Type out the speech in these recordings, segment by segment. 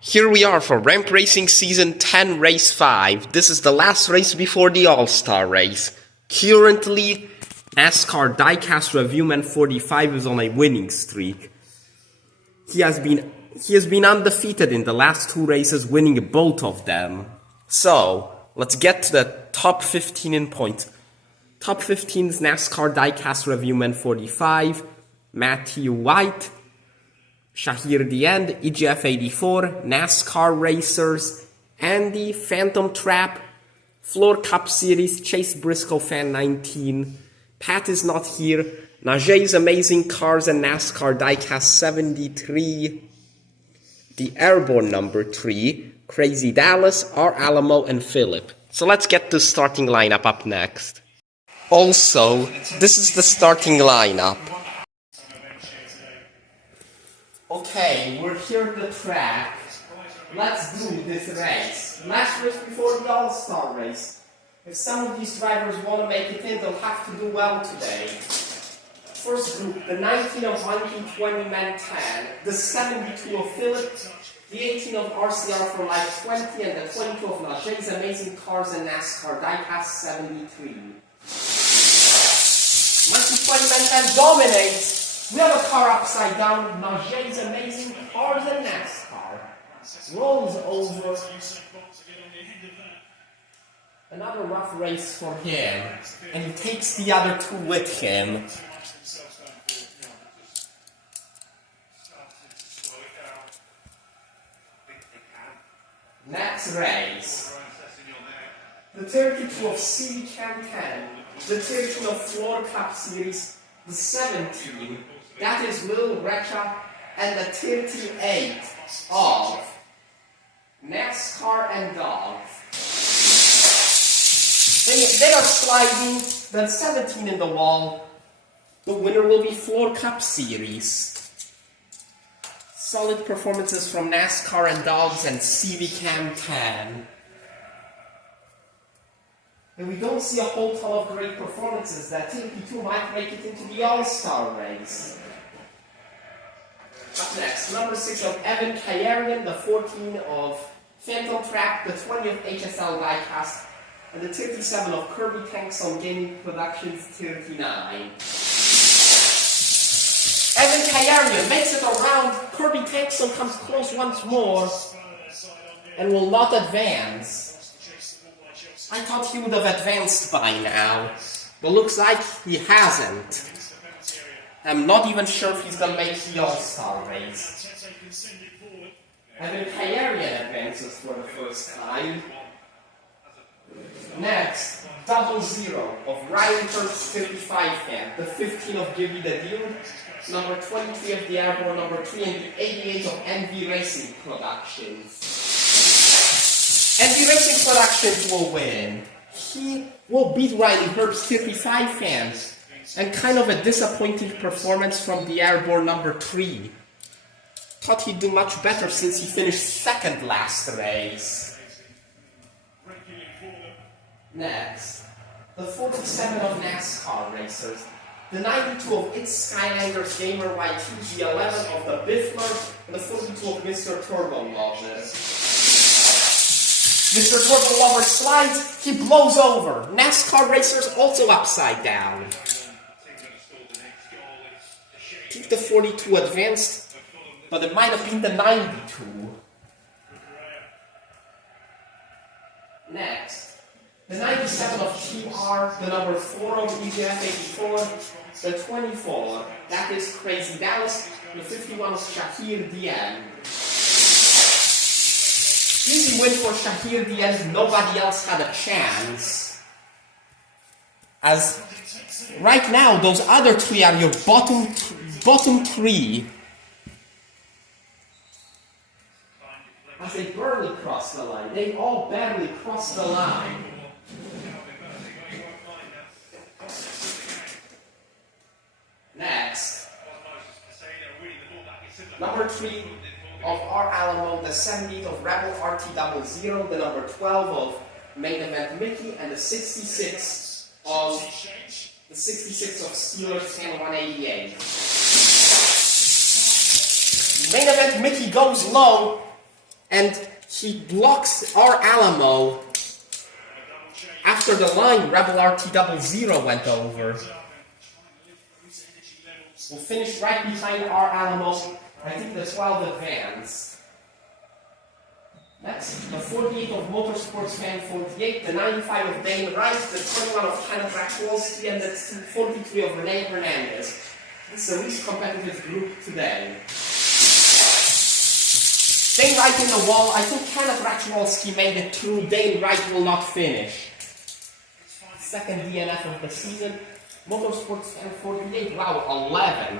Here we are for Ramp Racing Season 10 Race 5. This is the last race before the All-Star race. Currently, NASCAR Diecast Reviewman 45 is on a winning streak. He has been undefeated in the last two races, winning both of them. So, let's get to the top 15 in points. Top 15 is NASCAR Diecast Reviewman 45, Matthew White, Shahir Diend, EGF84, NASCAR Racers, Andy, Phantom Trap, Floor Cup Series, Chase Briscoe Fan 19, Pat is not here, Najee Amazing Cars and NASCAR Diecast 73, the Airborne number 3, Crazy Dallas, R. Alamo, and Philip. So let's get the starting lineup up next. Also, this is the starting lineup. Okay, we're here at the track. Let's do this race. Last race before the All-Star race. If some of these drivers want to make it in, they'll have to do well today. First group, the 19 of 1920 Man 10, the 72 of Philip, the 18 of RCR for Life 20, and the 22 of Najee's Amazing Cars and NASCAR Diecast 73. 1920 Man 10 dominates. We have a car upside down, Najee's Amazing Cars and NASCAR. Rolls over. Another rough race for him. And he takes the other two with him. Next race. The 32 of CV Cam 10. The 32 of Floor Cup Series. The 17. That is Will Recha, and the 38 of NASCAR and Dogs. They are sliding, then 17 in the wall. The winner will be Floor Cup Series. Solid performances from NASCAR and Dogs and CV Cam 10. And we don't see a whole ton of great performances. That TMP2 might make it into the All-Star race. Up next, number 6 of Evan Kayarian, the 14 of Phantom Trap, the 20 of HSL Diecast, and the 37 of Kirby Tanks on Gaming Productions 39. Evan Kayarian makes it around. Kirby Tankson comes close once more and will not advance. I thought he would have advanced by now, but looks like he hasn't. I'm not even sure if he's going to make the All-Star race. Evan Kayarian advances for the first time. Next, 00 of Ryan Hurst 55 fan, the 15 of Gibby the Dude, number 23 of the Airborne, number 3, and the 88 of NV Racing Productions. NV Racing Productions will win. He will beat Riley Herb's 55 fans. And kind of a disappointing performance from the Airborne number 3. Thought he'd do much better since he finished second last race. Next, the 47 of NASCAR Racers. The 92 of It's Skylanders Gamer YT, the 11 of the Biffler, and the 42 of Mr. Turbo Lover. Mr. Turbo Lover slides, he blows over. NASCAR Racers also upside down. I think the 42 advanced, but it might have been the 92. Next, the 97 of Team R, the number 4 of EGF84, the 24, that is Crazy Dallas, the 51 of Shahir Diend. Easy win for Shahir Diend, nobody else had a chance. As right now, those other three are your bottom three. As they barely cross the line. They all barely cross the line. Next. Number 3 of R. Alamo, the 78 of Rebel RT00, the number 12 of Main Event Mickey, and the 66 of Steelers Fan 188. Main Event Mickey goes low. and he blocks R. Alamo after the line Rebel RT00 went over. We'll finish right behind R. Alamo. I think the 12 advanced. Next, the 48 of Motorsports Fan 48, the 95 of Dane Wright, the 21 of Kenneth Rachwolski, and the 43 of Rene Hernandez. This is the least competitive group today. Dane Wright in the wall. I think Kenneth Rachwolski made it through. Dane Wright will not finish. Second DNF of the season. Motorsports Fan 48, wow, 11.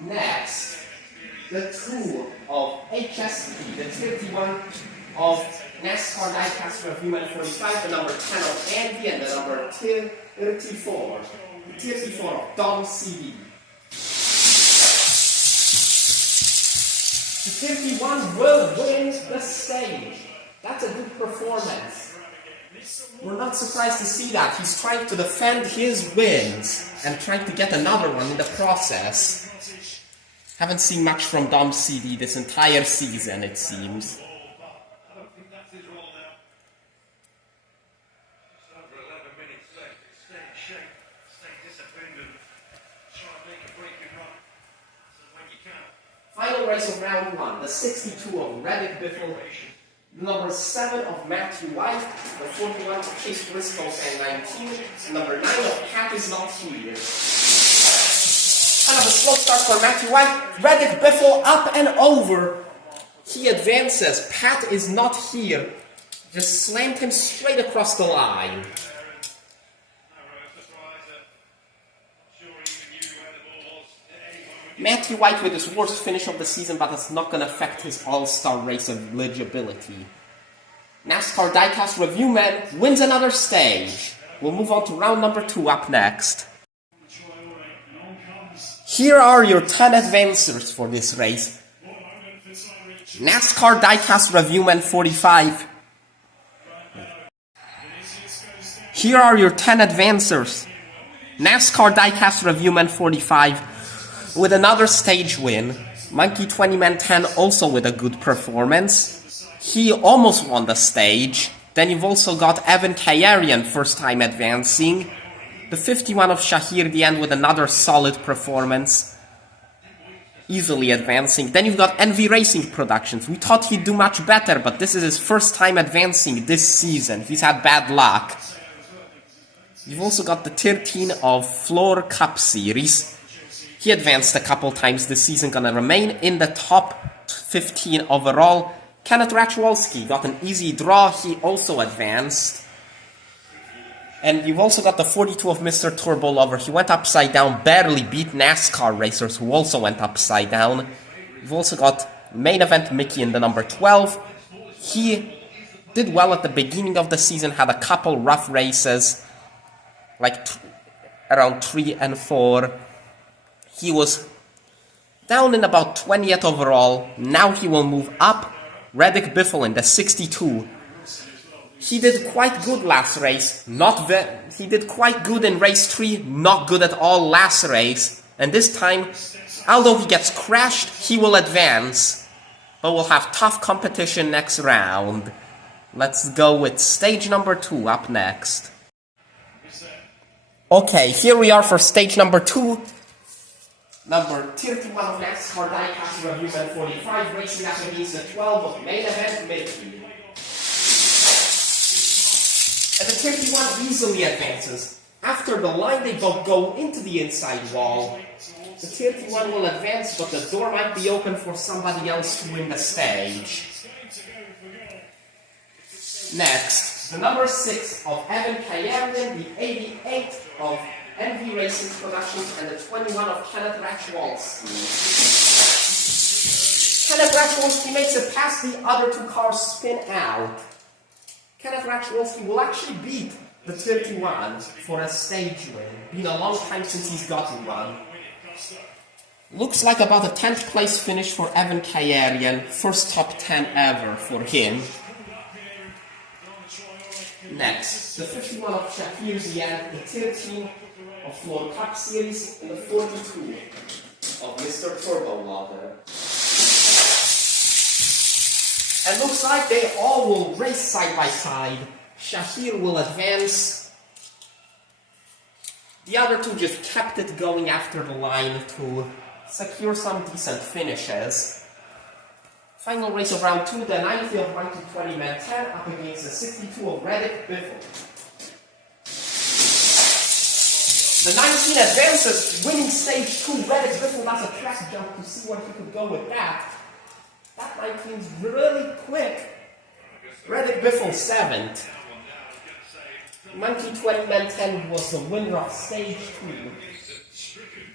Next, the 2 of HSP, the 31 of NASCAR Diecast Reviewman 45, the number 10 of Andy, and the number 34 of Dom CD. The 51 will win the stage. That's a good performance. We're not surprised to see that. He's trying to defend his wins and trying to get another one in the process. Haven't seen much from Dom CD this entire season, it seems. Final race of round 1, the 62 of Reddick Biffle, the number 7 of Matthew White, the 41 of Chase Briscoe and 19, the number 9 of Pat is not here. Kind of a slow start for Matthew White. Reddick Biffle up and over. He advances. Pat is not here. Just slammed him straight across the line. Matthew White with his worst finish of the season, but that's not going to affect his all-star race eligibility. NASCAR Diecast Reviewman wins another stage. We'll move on to round number 2 up next. Here are your 10 advancers for this race. NASCAR Diecast Reviewman 45. Here are your 10 advancers. NASCAR Diecast Reviewman 45 with another stage win. Monkey 20Man 10 also with a good performance. He almost won the stage. Then you've also got Evan Kayarian first time advancing. The 51 of Shahir Dian with another solid performance. Easily advancing. Then you've got NV Racing Productions. We thought he'd do much better, but this is his first time advancing this season. He's had bad luck. You've also got the 13 of Floor Cup Series. He advanced a couple times this season, gonna remain in the top 15 overall. Kenneth Rachwolski got an easy draw. He also advanced. And you've also got the 42 of Mr. Turbo Lover. He went upside down, barely beat NASCAR racers who also went upside down. You've also got main event Mickey in the number 12. He did well at the beginning of the season, had a couple rough races, like around 3 and 4. He was down in about 20th overall. Now he will move up. Reddick Biffle in the 62. He did quite good last race. He did quite good in race 3, not good at all last race. And this time, although he gets crashed, he will advance. But we'll have tough competition next round. Let's go with stage number 2 up next. Okay, here we are for stage number 2. Number 31 of NASCAR Diecast Reviewman 45, racing up against the 12 of main event Mickey. And the 31 easily advances. After the line, they both go into the inside wall. The 31 will advance, but the door might be open for somebody else to win the stage. Next, the number 6 of Evan Kayarian, the 88 of NV Racing Productions, and the 21 of Kenneth Rachwolski. Kenneth Rachwolski makes it past the other 2 cars, spin out. Kenneth Rachwolski will actually beat the 31 for a stage win. Been a long time since he's gotten one. Looks like about a 10th place finish for Evan Kayarian. First top 10 ever for him. Next, the 51 of Shahir Dian, the 13 of Floor Cup Series in the 42 of Mr. Turbo Lover. And looks like they all will race side by side. Shahir will advance. The other two just kept it going after the line to secure some decent finishes. Final race of round 2, the 90 of 120 men 10 up against the 62 of Reddick Biffle. The 19 advances, winning stage 2. Reddick Biffle does a track jump to see where he could go with that. That 19 is really quick. Reddick Biffle 7th. Monkey 20 men 10 was the winner of stage 2.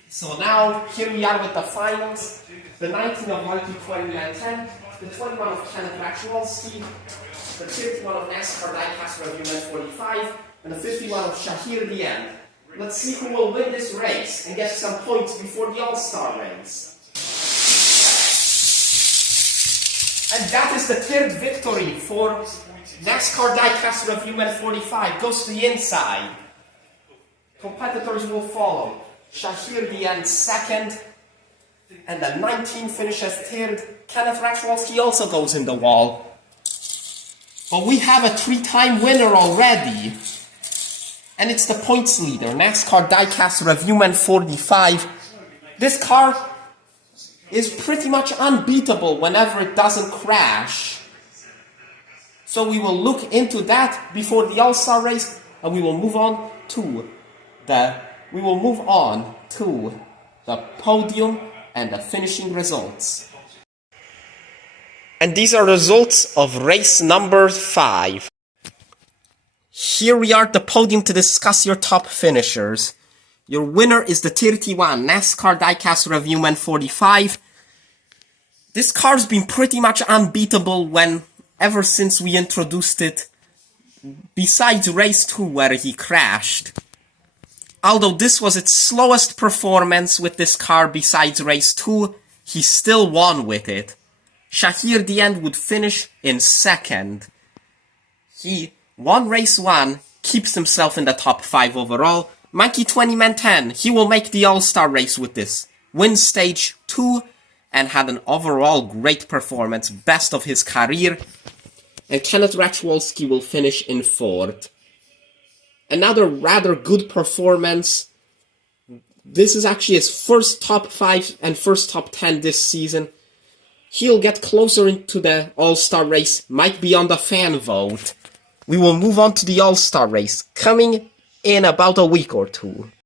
So now, here we are with the finals. The 19 of Monkey 20 men 10, the 21 of Kenneth Rachwalski, the 51 of NASCAR Diecast Review men 45, and the 51 of Shahir the End. Let's see who will win this race and get some points before the All-Star race. And that is the third victory for NASCAR Diecast Review men 45. Goes to the inside. Competitors will follow. Shahir the End 2nd, and the 19 finishes 3rd. Kenneth Rachwalski also goes in the wall. But we have a 3-time winner already, and it's the points leader, NASCAR Diecast Review men 45. This car is pretty much unbeatable whenever it doesn't crash. So we will look into that before the All-Star race, and we will move on to the podium and the finishing results. And these are results of race number 5. Here we are at the podium to discuss your top finishers. Your winner is the 31 NASCAR Diecast Review men 45. This car's been pretty much unbeatable ever since we introduced it, besides race 2 where he crashed. Although this was its slowest performance with this car besides race 2, he still won with it. Shahir the End would finish in 2nd. He won race 1, keeps himself in the top 5 overall. Monkey 20 men 10, he will make the All-Star race with this. Wins stage 2 and had an overall great performance, best of his career. And Kenneth Rachwalski will finish in 4th. Another rather good performance. This is actually his first top 5 and first top 10 this season. He'll get closer into the All-Star race, might be on the fan vote. We will move on to the All-Star race, coming in about a week or 2.